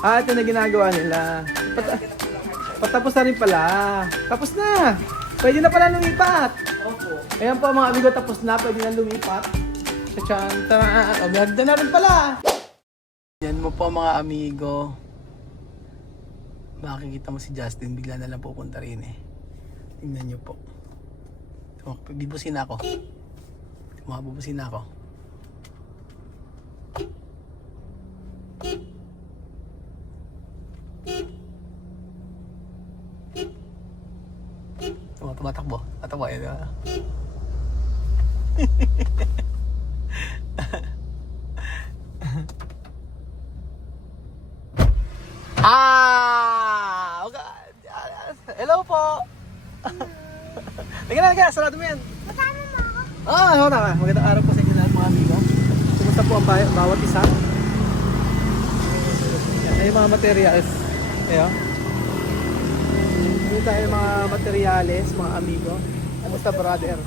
Ito na ginagawa nila. Patapos na rin pala. Tapos na. Pwede na pala lumipat. Opo. Ayan po mga amigo, tapos na. Pwede na lumipat. Tachan, tara. O, may hagdan na rin pala. Yan mo po mga amigo. Makikita mo si Justin. Bigla na lang pupunta rin eh. Tingnan nyo po. Bibusin ako. Bubusin ako. Tumatakbo. Tatakbo. Ayan. Hello po. Lagyan. Sarado mo yan. Kasama mo ako? Oo, tama. Magandang araw po sa inyo lahat mga amigo. Kumusta po ang bawat isa? Yan yung mga materials. Ayan. Dito tayo mga materials, mga amigo. Kumusta brother?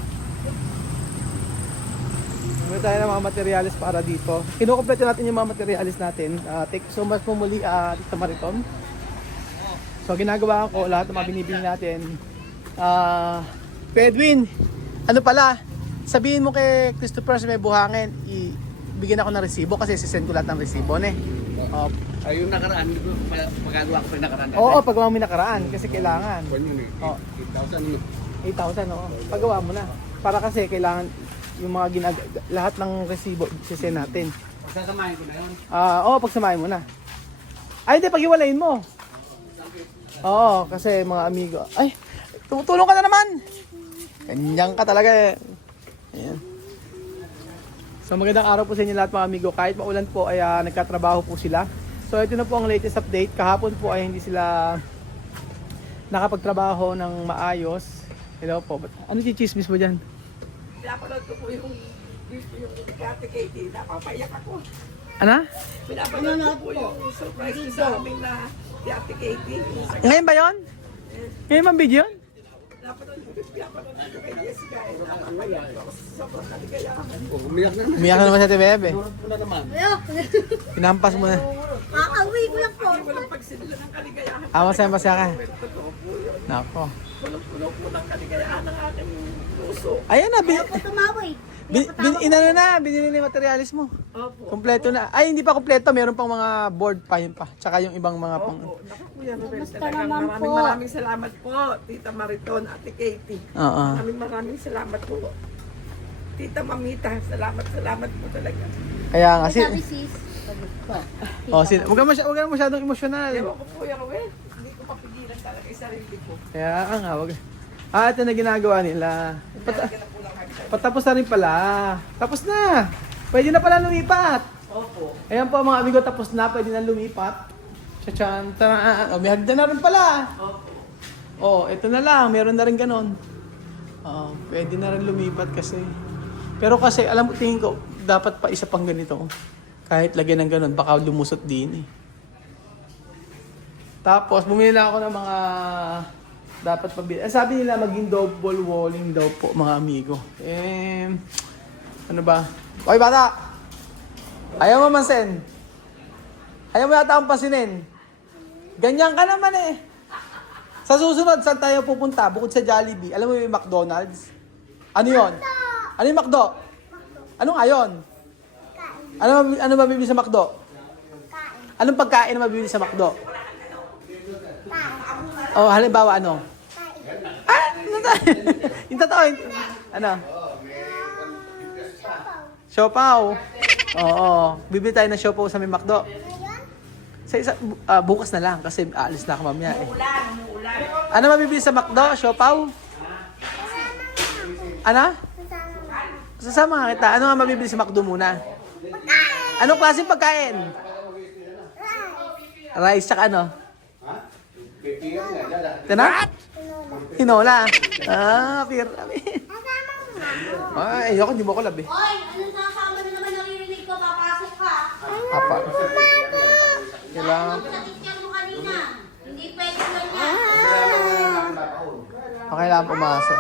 Dito tayo ng mga materials para dito. Kinukumpleto natin yung mga materials natin. Thank you so much po muli, Tita Mariton. So ginagawa ko lahat ng mga binibili natin. Pedwin, ano pala? Sabihin mo kay Christopher sa may buhangin, ibigyan ako ng resibo kasi sisend ko lahat ng resibo ne. Ay, yung nakaraan, magagawa ko pa yung nakaraan. Oo, paggawa mo yung nakaraan kasi kailangan. Oh. 8,000 8,000 oo. Paggawa mo na. Para kasi kailangan yung mga lahat ng resibo sisend natin. Sasamahin ko na yun. Pagsamahin mo na. Ay, hindi, pag-iwalayin mo. Oo, kasi mga amigo. Ay, tumutulong ka na naman. Ganyan ka talaga eh. Ayan. So magandang araw po sa inyo lahat mga amigo. Kahit maulan po ay nagkatrabaho po sila. So ito na po ang latest update. Kahapon po ay hindi sila nakapagtrabaho ng maayos. Hello po. Ano chichismis mo dyan? Pinapanood ko po yung Ate Katie. Napapaiyak ako. Ano? Pinapanood ko po yung surprise niya sa amin na si Ate Katie. Ngayon ba yun? Ngayon bang video yun? Pinapanood ko kay Jessica. Napapaiyak ako. Sobrang kaligayahan. Umiyak na. Umiyak na naman sa Tibebe. Wala naman. Pinampas mo na. Kakauwi ko lang po. Walang pagsidla ng kaligayahan. Masaya ka. Totoo po yun. Nako. Puno po ng kaligayahan ng aking puso. Ayan na. Ako tumawi. Inano na. Binili na yung materialis mo. Opo. Kompleto na. Ay, hindi pa kompleto. Meron pang mga board pa yun pa. Tsaka yung ibang mga pang... Opo. Naku, Kuya Ruben, Kamusta talagang naman po? maraming salamat po. Tita Mariton, Ate Katie. Oo. Maraming salamat po. Tita Mamita, salamat po talaga. Kaya nga si... Sabi sis. Huwag ka masyadong emosyonal. Ewan ko po yan, hindi ko mapigilan talaga yung sarili ko. Kaya nga, wag. Ito na ginagawa nila. Nalagyan na po lang kami. Patapos na rin pala. Tapos na. Pwede na pala lumipat. Opo. Ayan po mga amigo, tapos na. Pwede na lumipat. Tachan, tara. May hagdan na rin pala. Opo. Ito na lang. Meron na rin ganon. Pwede na rin lumipat kasi. Pero kasi, alam mo, tingin ko, dapat pa isa pang ganito. Kahit lagyan ng ganon, baka lumusot din eh. Tapos, bumili na ako ng mga dapat pabili. Sabi nila maging double walling daw po mga amigo. Ano ba? Oy bata! Ayaw mo mansin? Ayaw mo yata akong pasinin? Ganyan ka naman eh. Sa susunod, saan tayo pupunta? Bukod sa Jollibee. Alam mo yung McDonald's? Ano yon? Ano yung McDo? Anong ayon? Ano mabibili sa McDo? Anong pagkain na mabibili sa McDo? Halimbawa ano? Yung totoo. Ano? Siopaw. Oo. Bibili tayo ng siopaw sa may McDo. Bukas na lang kasi aalis na ako mamaya eh. Ano mabibili sa McDo? Siopaw? Ano? Sasama kita. Ano nga mabibili sa McDo muna? Anong klaseng pagkain? Rice tsaka ano? Tinat? Hinola. Pirami. Ayoko, hindi mo ako labi. Oy, anong nakakama na naman naririnig ko? Papasok ka. Apa? Kailangan, Nakikyan mo kanina. Hindi pwede ganyan. kailangan pumasok.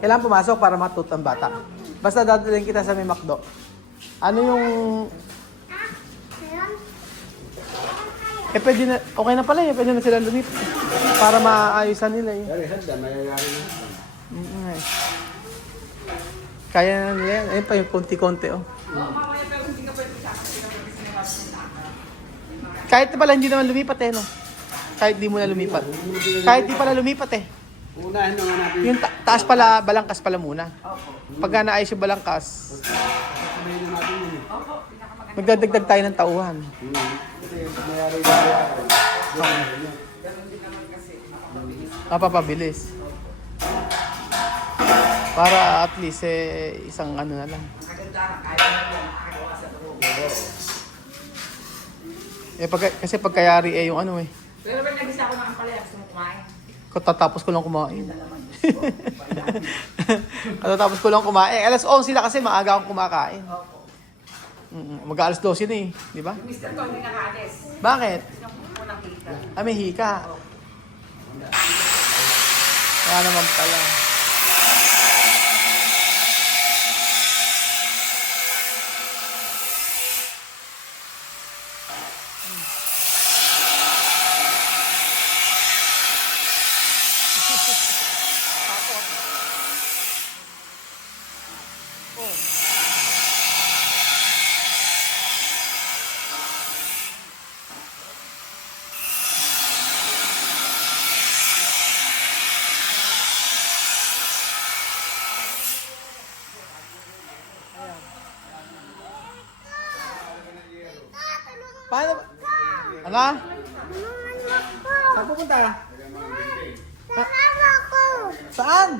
Kailangan pumasok para matuto ang bata. Basta dadalhin kita sa may McDo. Ano yung... Eh, pwede na, okay na pala eh. Pwede na sila lumipat. Para maayusan nila eh. Pero isa dyan, mayayari na. Eh. Kaya na nila yan. Ayun pa yung konti-konti oh. Kahit pala hindi naman lumipat eh, no? Kahit di mo na lumipat. Kahit di pala lumipat eh. Unahin naman natin. Yung taas pala, balangkas pala muna. Pagka naayos yung balangkas, Sabihin na natin yun. magdadagdag tayo ng tauhan. Kasi mayayari na. Mapapabilis. Para at least isang ano na lang. Kasi pagkayari yung ano eh. Pero ba nag-isa ako ng ampalaya, gusto mo kumain? Katatapos ko lang kumain. Katatapos ko lang kumain. Alas 11 sila kasi maaga akong kumakain. Mag-aalas 12 na eh. Di ba? Mr. Tony nakaalis. Bakit? Gusto mo ng kita. May hika. Kaya naman pala. Paano ba? Ano? Saan pupunta? Saan?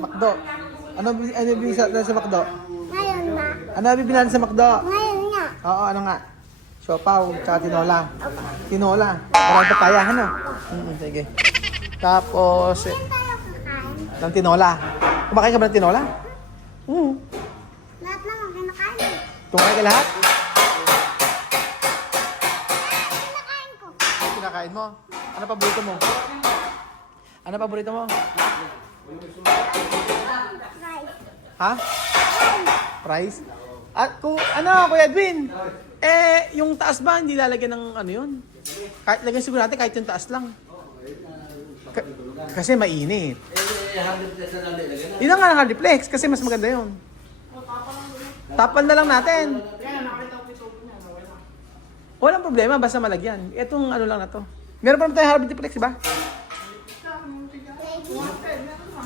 Makdo. Ano bibili sa Makdo? Ngayon na. Ano bibili natin sa Makdo? Ngayon na. Oo, ano nga? Siopaw, tsaka tinola. Tinola. Marami pa kaya, ano? Sige. Tapos, Tayo kakain. ng tinola. Kumakain ka ba ng tinola? Lahat naman kinakain. Kumakain ka lahat? Kinakain ko. Ano kinakain mo? Ano paborito mo? Ano paborito mo? Rice. Ha? Price? At kung ano, Kuya Edwin? Yung taas ba, hindi lalagyan ng ano yun? Kahit lagyan siguro natin kahit yung taas lang. Kasi mainit. Yun na nga ng hardiplex kasi mas maganda yun. Tapal na lang natin. Walang problema, basta malagyan. Itong ano lang na to. Meron pa naman tayong hardiplex, di ba?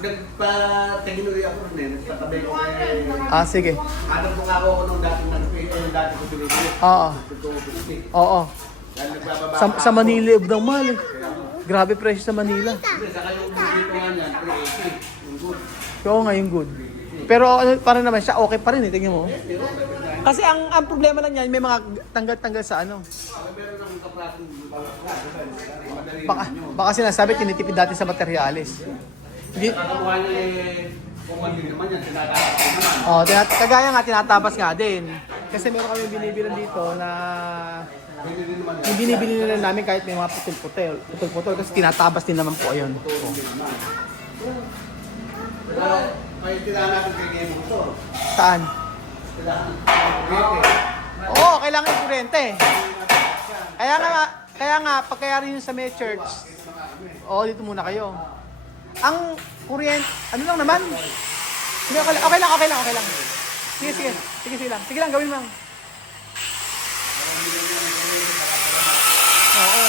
Nagpa-technology ako rin eh. Nagpatabi ko kay... Sige. Hanap ko nga ako nung dating yung dati ko pinili. Oo. 250. Oo. Dahil nagbababa Sa Manila, ubdang mahal eh. Grabe presyo sa Manila. Hindi, saka yung dito nga niyan, 380. Yung good. Oo nga, yung good. Pero ano, para naman siya, okay pa rin eh. Tingnan mo. Kasi ang problema lang yan, may mga tanggal-tanggal sa ano. Meron akong kaprasong madali Baka sinasabi, tinitipid natin sa materyales. Hindi, Kakakuha niya kung ano naman yan, tinatapos ko naman. kagaya nga, tinatapas nga din. Kasi meron kami binibilan dito na Pwede din naman yung binibili nila namin kahit may mga putol-putol kasi tinatabas din naman po yun. Pero may tirahan natin kay Game ko to. Saan? Tirahan. Oo, kailangan yung kuryente. Kaya nga, pagkayari yun sa may church, dito muna kayo. Ang kuryente, ano lang naman? Sige, okay lang. Sige lang, gawin mo lang. Oo.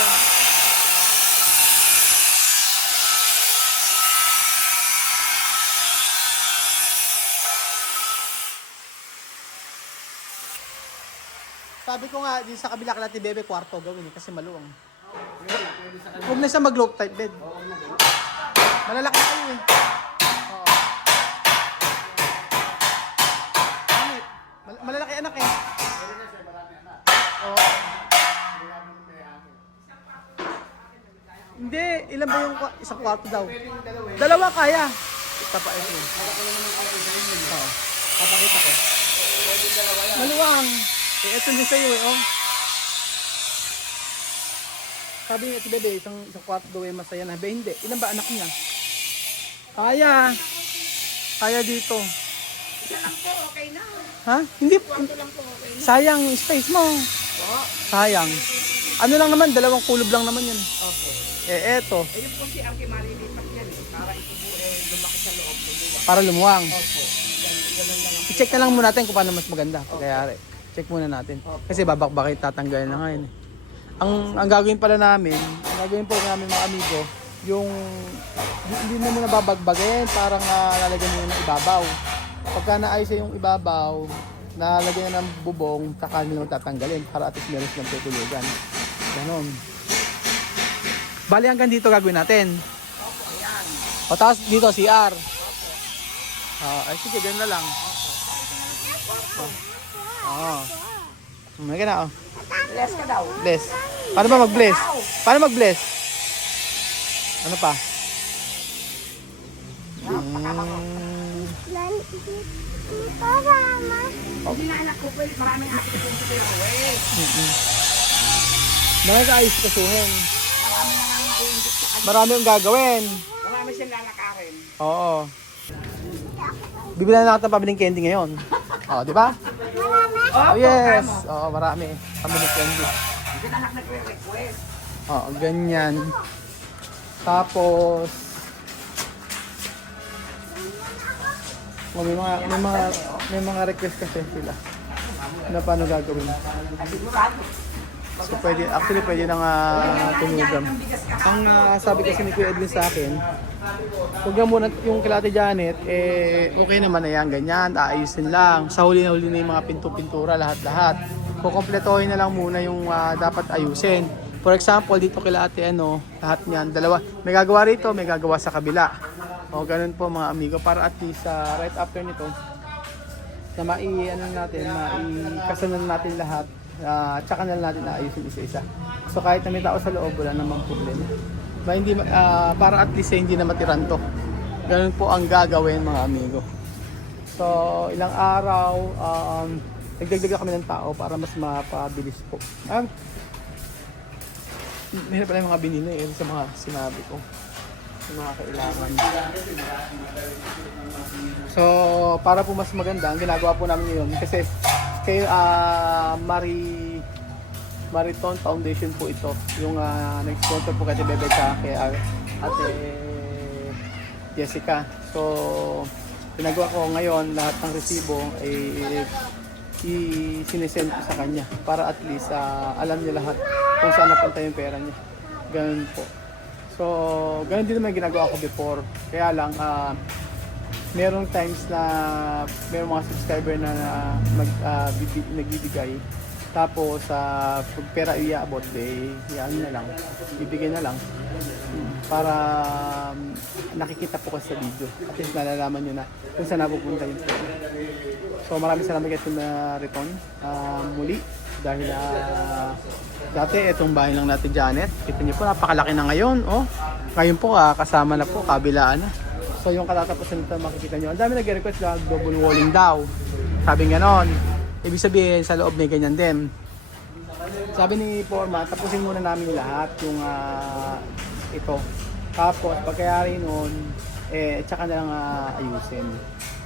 Sabi ko nga, din sa kabila ka natin, bebe, kwarto gawin kasi maluwang. Huwag na siya mag-low type bed. Malalaki na kayo eh. Oo. Pangit. Malalaki anak eh. Oo. Hindi, ilan ba yung isang kwarto daw? Dalawa kaya. Ito pa ito. Oo. Papakita ko. Maluwang. Ito din sa'yo eh, oh. Sabi niya, ito bebe, isang kwarto daw eh, masaya na. Be, hindi. Ilan ba anak niya? Kaya. Kaya dito. Isa lang po, okay na. Ha? Hindi. Kwarto lang po, okay na. Sayang space mo. Sayang. Ano lang naman, dalawang kulob lang naman yan. Opo. Eh, eto, Ayun po si Arke malilipat yan eh. Para ito po lumaki sa loob, lumuwa. para lumuwang. Opo. Ganun lang ang I-check na lang muna natin kung paano mas maganda. Pagkayari. Check muna natin. Kasi babakbakit tatanggalin na ngayon. Ang gagawin pala namin, ang gagawin po namin mga amigo, yung hindi na muna babagbagin, parang lalagyan mo ng ibabaw. Pagka naayos yung ibabaw, nalagyan na ng bubong, saka nila tatanggalin para at least meron silang tutulugan. Ganon. Bali hanggang dito gagawin natin. O tapos dito CR. Ay sige, ganun na lang. Oo. May ka na, oh. bless ka daw. Bless. Paano ba mag-bless? Paano mag-bless? Ano pa? Hindi na anak ko po, maraming akin po sa pero eh. Nakakaayos kasuhin. Marami yung gagawin. Marami siyang lalakarin. Oo. Bibilan na natin ng pabiling candy ngayon. Oo, di ba? Oh, yes. Oo, marami. Pabiling candy. Hindi na anak nagre-request. Oo, ganyan. Tapos may mga request kasi sila na paano gagawin. So pwede nang tumugan. Ang sabi kasi ni Kuya Edwin sa akin, huwag na muna yung kay Ate Janet, okay naman na yan, ganyan, aayusin lang. Sa huli na yung mga pintura, lahat-lahat. Kukompletohin na lang muna yung dapat ayusin. For example, dito kay Ate lahat niyan, dalawa. May gagawa rito, may gagawa sa kabila. O ganun po mga amigo, para at least right after nito, na maikasanan natin lahat. Tsaka na natin naayusin isa-isa. So kahit na may tao sa loob, wala namang problema. Para at least hindi na matiran to. Ganun po ang gagawin mga amigo. So ilang araw, nagdagdaga kami ng tao para mas mapabilis po. Meron pala yung mga binili sa mga sinabi ko. Yung mga kailangan. So para po mas maganda, ang ginagawa po namin ngayon kasi kay Mariton Foundation po ito, yung nag-sponsor po kay Bebe sa kay Ate Jessica. So ginagawa ko ngayon, lahat ng resibo ay sinesend ko sa kanya para at least alam niya lahat kung saan napunta yung pera niya. Ganun po. So ganun din naman ginagawa ko before, kaya lang merong times na merong mga subscriber na nagbibigay, tapos pag pera iaabot, yan na lang, bibigay na lang para nakikita po kasi sa video, at least nalalaman nyo na kung saan napupunta yung pera. So maraming salamat kay Team Mariton muli, dahil dati itong bahay lang natin Janet, kita niyo po napakalaki na ngayon, ngayon po kasama na po, kabilaan na. So yung katatapusan nito makikita nyo, ang dami nag-request na double walling daw. Sabi nga nun, ibig sabihin sa loob may ganyan din. Sabi ni Forma, tapusin muna namin lahat yung ito. Tapos pagkayari nun, tsaka na lang ayusin.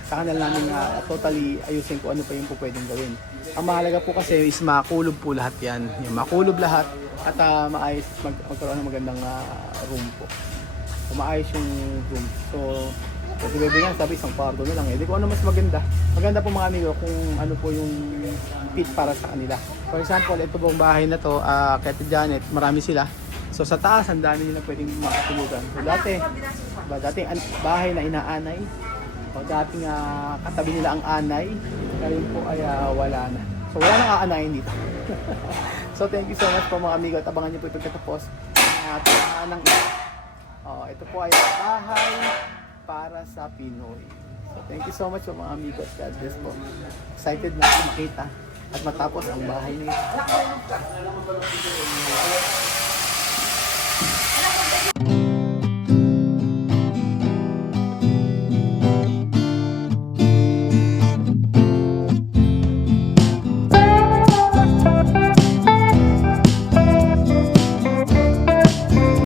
Tsaka na lang namin totally ayusin kung ano pa yung po pwedeng gawin. Ang mahalaga po kasi is makulob po lahat yan. Yung makulob lahat at maayos magkaroon ng magandang room po. Umaayos yung room. So, kasi bebe nga, sabi isang kwarto na lang. Di ko ano mas maganda. Maganda po mga amigo kung ano po yung fit para sa kanila. For example, ito pong bahay na to, kay Ate Janet, marami sila. So sa taas, ang dami nila pwedeng makatulugan. So dati bahay na inaanay. O dating katabi nila ang anay. Ngayon po ay wala na. So wala nang aanayin dito. So thank you so much po mga amigo. At abangan niyo po ito katapos. At ito po ay bahay para sa Pinoy. So thank you so much po mga amigo at God bless po. Excited na makita at matapos ang bahay na ito.